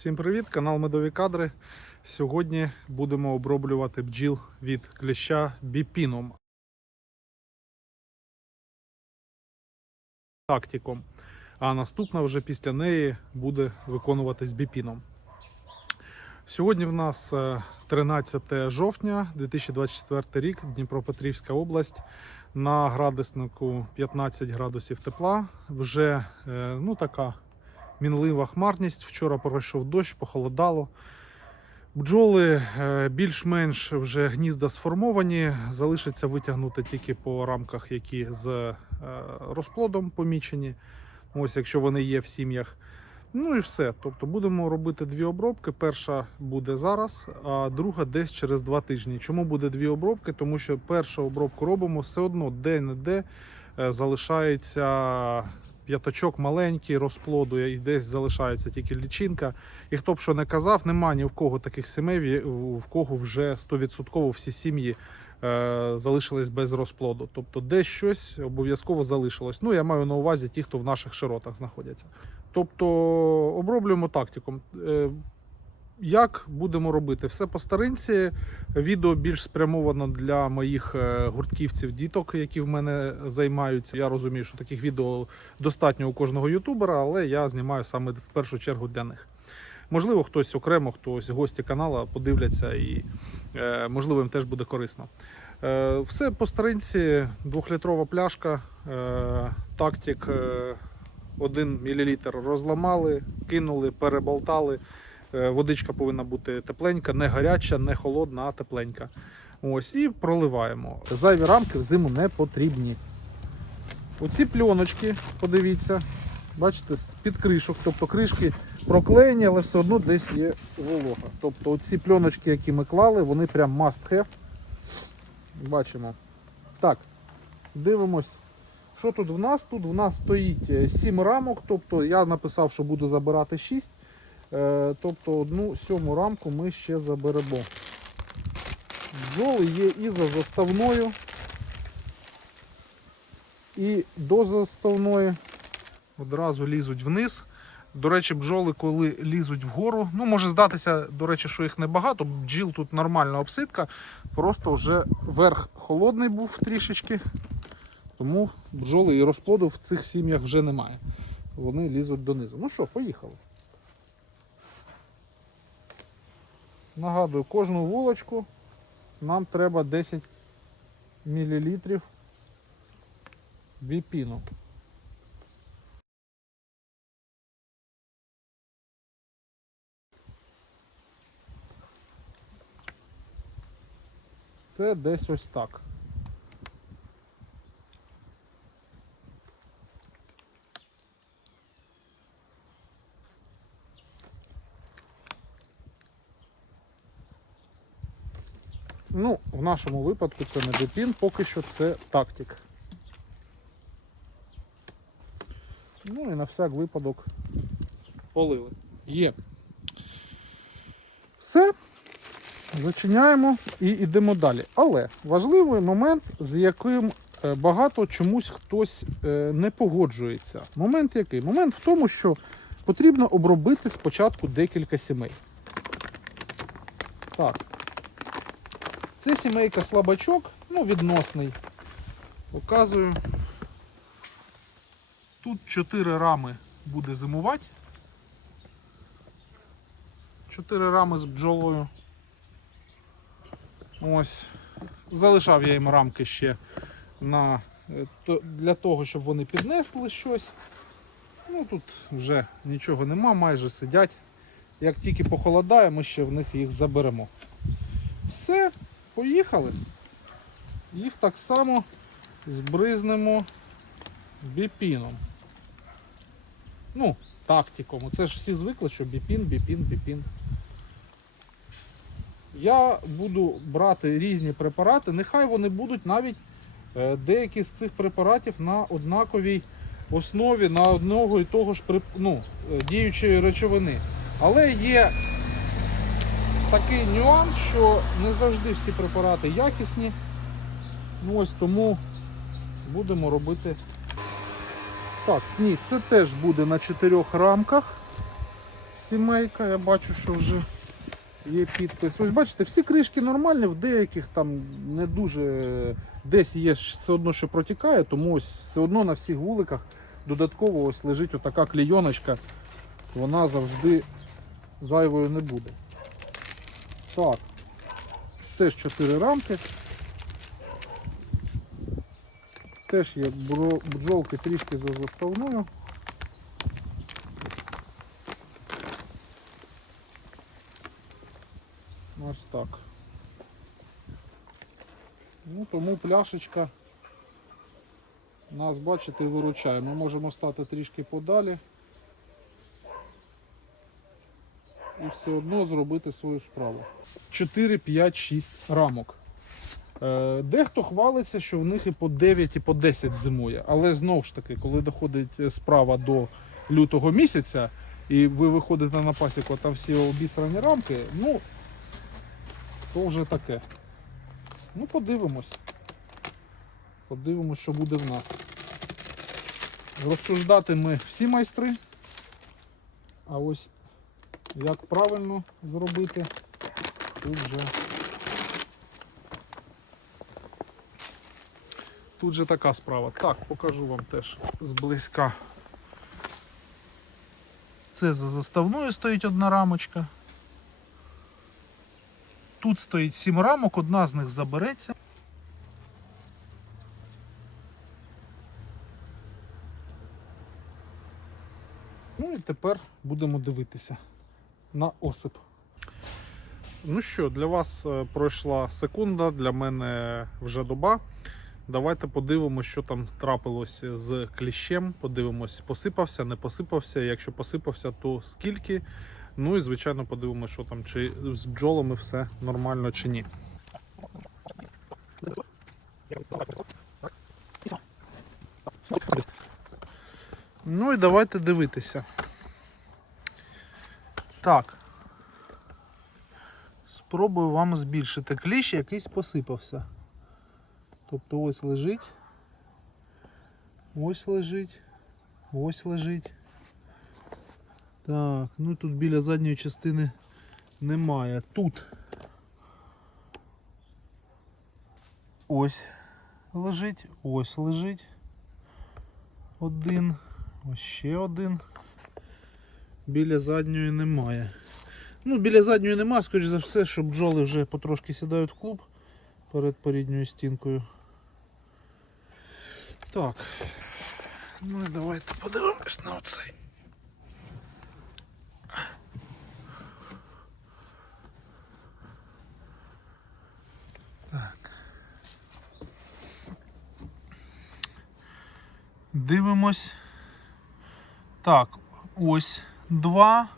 Всім привіт, канал Медові Кадри. Сьогодні будемо оброблювати бджіл від кліща біпіном. Тактиком. А наступна вже після неї буде виконуватись біпіном. Сьогодні в нас е, 13 жовтня 2024 рік, Дніпропетрівська область. На градуснику 15 градусів тепла. Вже е, ну, така мінлива хмарність. Вчора пройшов дощ, похолодало. Бджоли е, більш-менш вже гнізда сформовані. Залишиться витягнути тільки по рамках, які з е, розплодом помічені. Ось, якщо вони є в сім'ях. Ну і все. Тобто будемо робити дві обробки. Перша буде зараз, а друга десь через два тижні. Чому буде дві обробки? Тому що першу обробку робимо все одно де-не-де е, залишається п'ятачок маленький розплодує і десь залишається тільки лічинка. І хто б що не казав, нема ні в кого таких сімей, в- кого вже 100% всі сім'ї е, залишились без розплоду. Тобто десь щось обов'язково залишилось. Ну, я маю на увазі ті, хто в наших широтах знаходяться. Тобто оброблюємо тактиком. Як будемо робити? Все по старинці. Відео більш спрямовано для моїх е, гуртківців, діток, які в мене займаються. Я розумію, що таких відео достатньо у кожного ютубера, але я знімаю саме в першу чергу для них. Можливо, хтось окремо, хтось гості каналу подивляться і е, можливо їм теж буде корисно. Е, все по старинці, двохлітрова пляшка, тактик. Е, 1 мл розламали, кинули, переболтали. Е, Водичка повинна бути тепленька, не гаряча, не холодна, а тепленька. Ось, і проливаємо. Зайві рамки взиму не потрібні. Оці пленочки, подивіться, бачите, з-під кришок, тобто кришки проклеєні, але все одно десь є волога. Тобто оці пленочки, які ми клали, вони прям must have. Бачимо. Так, дивимось. Що тут в нас? Тут в нас стоїть 7 рамок, тобто я написав, що буду забирати 6. Е, Тобто одну сьому рамку ми ще заберемо. Бджоли є і за заставною, і до заставної. Одразу лізуть вниз. До речі, бджоли, коли лізуть вгору, ну може здатися, до речі, що їх небагато. Бджіл тут нормальна обсидка. Просто вже верх холодний був трішечки. Тому бджоли і розплоду в цих сім'ях вже немає. Вони лізуть донизу. Ну що, поїхали. Нагадую, кожну вулочку нам треба 10 мл біпіну. Це десь ось так. Ну, в нашому випадку це не біпін, поки що це тактик. Ну і на всяк випадок полили. Є. Все. Зачиняємо і йдемо далі. Але важливий момент, з яким е, багато чомусь хтось е, не погоджується. Момент який? Момент в тому, що потрібно обробити спочатку декілька сімей. Так. Це сімейка слабачок, ну, відносний. Показую. Тут 4 рами буде зимувати. 4 рами з бджолою. Ось. Залишав я їм рамки ще на, е, для того, щоб вони піднесли щось. Ну тут вже нічого нема, майже сидять. Як тільки похолодає, ми ще в них їх заберемо. Все, поїхали. Їх так само збризнемо біпіном. Ну, тактиком. Це ж всі звикли, що біпін, біпін, біпін. Я буду брати різні препарати, нехай вони будуть навіть е, деякі з цих препаратів на однаковій основі, на одного і того ж ну, е, діючої речовини. Але є такий нюанс, що не завжди всі препарати якісні. Ну ось тому будемо робити. Так, ні, це теж буде на чотирьох рамках. сімейка. Я бачу, що вже є підпис. Ось бачите, всі кришки нормальні, в деяких там не дуже десь є все одно, що протікає, тому ось все одно на всіх вуликах додатково ось лежить отака клійоночка. Вона завжди зайвою не буде. Так, теж 4 рамки. Теж є бджолки трішки за заставною. Ось так. Ну, тому пляшечка нас, бачите, виручає. Ми можемо стати трішки подалі і все одно зробити свою справу. 4, 5, 6 рамок. Е, Дехто хвалиться, що в них і по 9, і по 10 зимує. Але знову ж таки, коли доходить е, справа до лютого місяця, і ви виходите на пасіку, там всі обісрані рамки, ну, то вже таке. Ну, подивимось. Подивимось, що буде в нас. Розсуждати ми всі майстри. А ось як правильно зробити, тут вже. Тут же така справа. Так, покажу вам теж зблизька. Це за заставною стоїть одна рамочка. Тут стоїть сім рамок, одна з них забереться. Ну і тепер будемо дивитися на осип. Ну що, для вас е, пройшла секунда, для мене вже доба. Давайте подивимося, що там трапилось з кліщем. Подивимось, посипався, не посипався. Якщо посипався, то скільки. Ну і звичайно подивимося, що там, чи з бджолами все нормально чи ні. Ну і давайте дивитися. Так. Спробую вам збільшити кліщ, якийсь посипався. Тобто ось лежить. Ось лежить. Ось лежить. Так, ну тут біля задньої частини немає. Тут ось лежить, ось лежить. Один. Ось ще один. Біля задньої немає. Ну, біля задньої немає, скоріш за все, що бджоли вже потрошки сідають в клуб перед передньою стінкою. Так. Ну і давайте подивимось на оцей. Так. Дивимось. Так, ось два,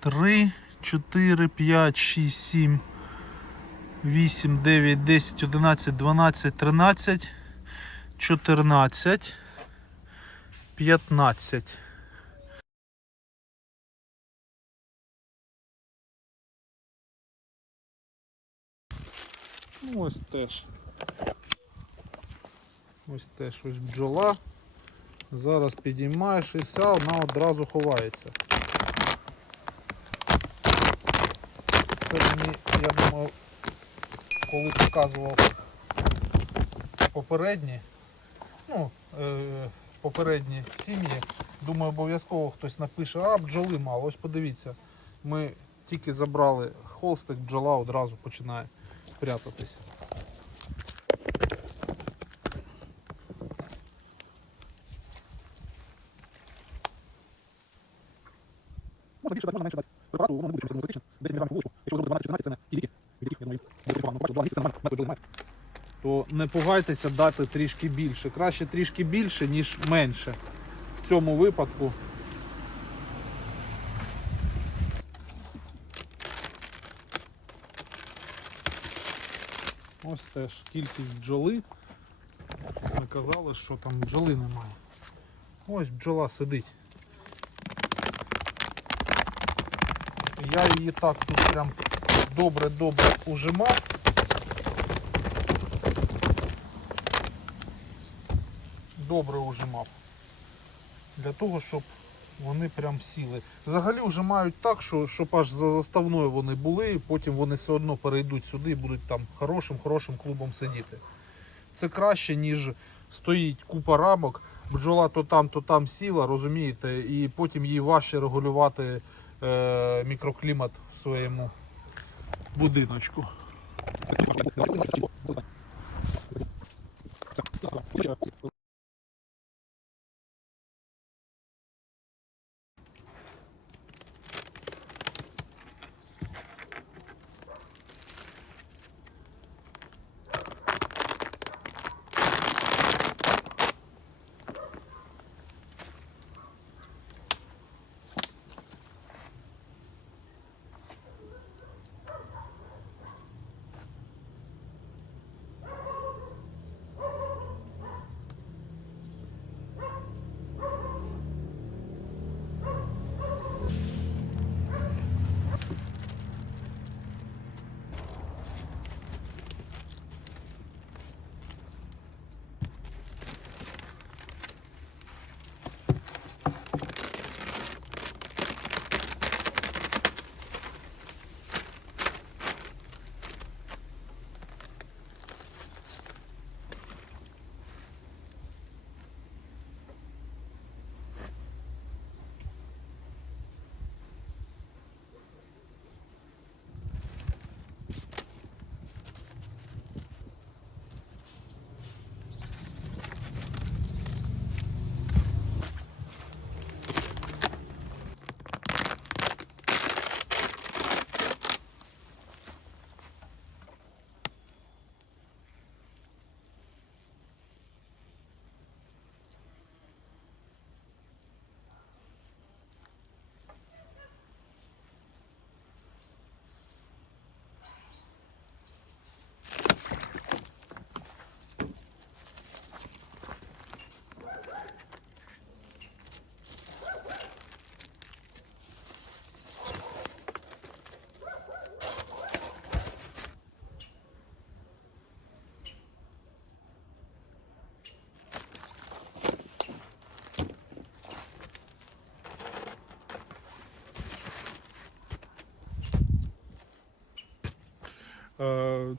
три, чотири, п'ять, шість, сім, вісім, дев'ять, десять, одинадцять, дванадцять, тринадцять, чотирнадцять, п'ятнадцять. Ну, ось теж. Ось теж ось бджола. Зараз підіймаєш і вся, вона одразу ховається. Це мені, я думав, коли показував попередні, ну, е, попередні сім'ї, думаю, обов'язково хтось напише, а бджоли мало. Ось подивіться, ми тільки забрали холстик, бджола одразу починає прятатись. Можна більше дати, можна менше дати. Препарату воно не буде чимось критичним. 10 мг вуличку. Якщо зробити 12-14, це не від яких, я думаю, буде непогано. Бачите, 2 місяці це нормально, метод немає. То не пугайтеся дати трішки більше. Краще трішки більше, ніж менше. В цьому випадку. Ось теж кількість бджоли. Ми казали, що там бджоли немає. Ось бджола сидить. Я її так тут прям добре-добре ужимав. Добре ужимав. Для того, щоб Вони прям сіли. Взагалі вже мають так, що щоб аж за заставною вони були, і потім вони все одно перейдуть сюди і будуть там хорошим, хорошим клубом сидіти. Це краще, ніж стоїть купа рамок, бджола то там, то там сіла, розумієте, і потім їй важче регулювати е, мікроклімат в своєму будиночку.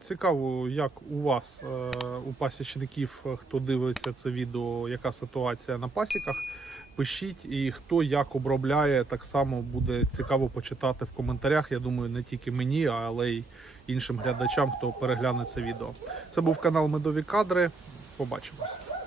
Цікаво, як у вас, е, у пасічників, е, хто дивиться це відео, яка ситуація на пасіках. Пишіть і хто як обробляє, так само буде цікаво почитати в коментарях. Я думаю, не тільки мені, але й іншим глядачам, хто перегляне це відео. Це був канал Медові Кадри. Побачимось.